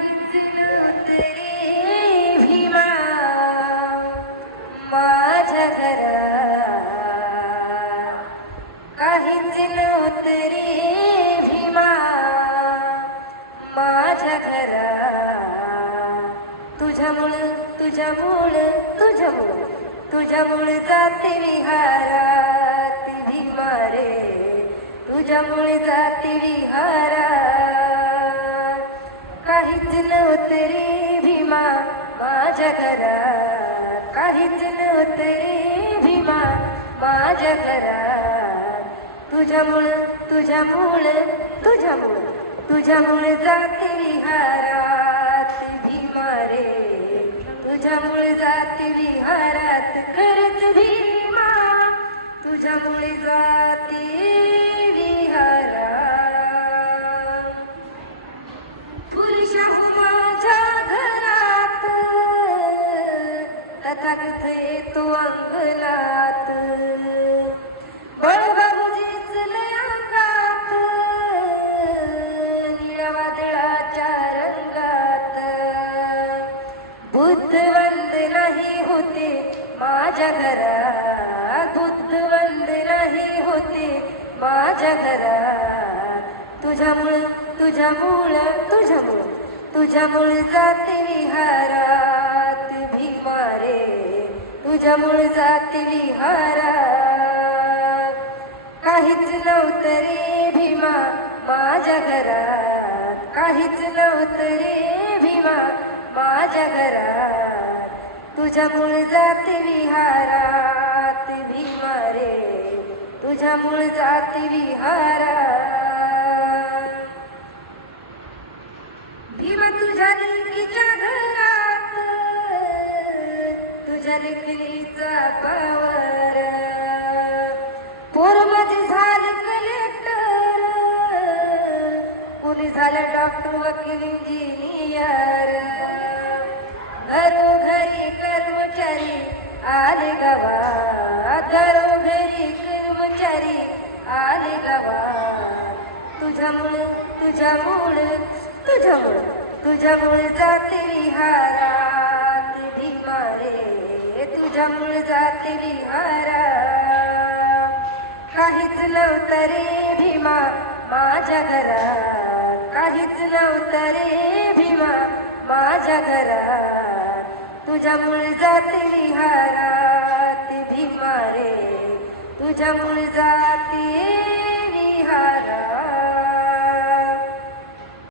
काहीच नव्हतं रे भीमा माझ्या घरात, काहीच नव्हतं रे भीमा माझ्या घरात. तुझ्यामुळं तुझ्यामुळं जाते विहारात भीमा रे, तुझ्यामुळे जाते विहारात. काहीच नव्हतं रे भीमा माझ्या घरात, काहीच नव्हतं रे भीमा माझ्या घरात. तुझ्यामुळे जाते विहारात भीमा रे, तुझ्यामुळे जाते विहारात. खरंच भीमा तुझ्यामुळे जाते विहारात. पुरुषा माझ्या घरात तथागत येतो अंगणात, बळबाबूजीच लय अंगात निळ्या वादळाच्या रंगात. बुद्ध वंदनाही होते माझ्या घरात, बुद्ध वंदनाही होते माझ्या घरात. तुझ्यामुळं जाते विहारात भीमा रे, तुझ्यामुळे जाते विहारात. काहीच नव्हतं रे भीमा माझ्या घरात, काहीच नव्हतं रे भीमा माझ्या घरात. तुझ्यामुळे जाते विहारात भीमा रे, तुझ्यामुळे जाते विहारात. भीमा तुझ्या लेकीच्या घरात, तुझ्या लेकीचा पावर. पोर माझे झाले कलेक्टर, कोणी झालं डॉक्टर वकील इंजिनियर. घरोघरी कर्मचारी आले गावात, घरोघरी कर्मचारी आले गावात. तुझ्यामुळे जाते विहारात भीमा रे, तुझ्यामुळे जाते विहारात. काहीच नव्हतं रे भीमा माझ्या घरात, काहीच नव्हतं रे भीमा माझ्या घरात. तुझ्यामुळे जाते विहारात भीमा रे, तुझ्यामुळे जाते विहारात.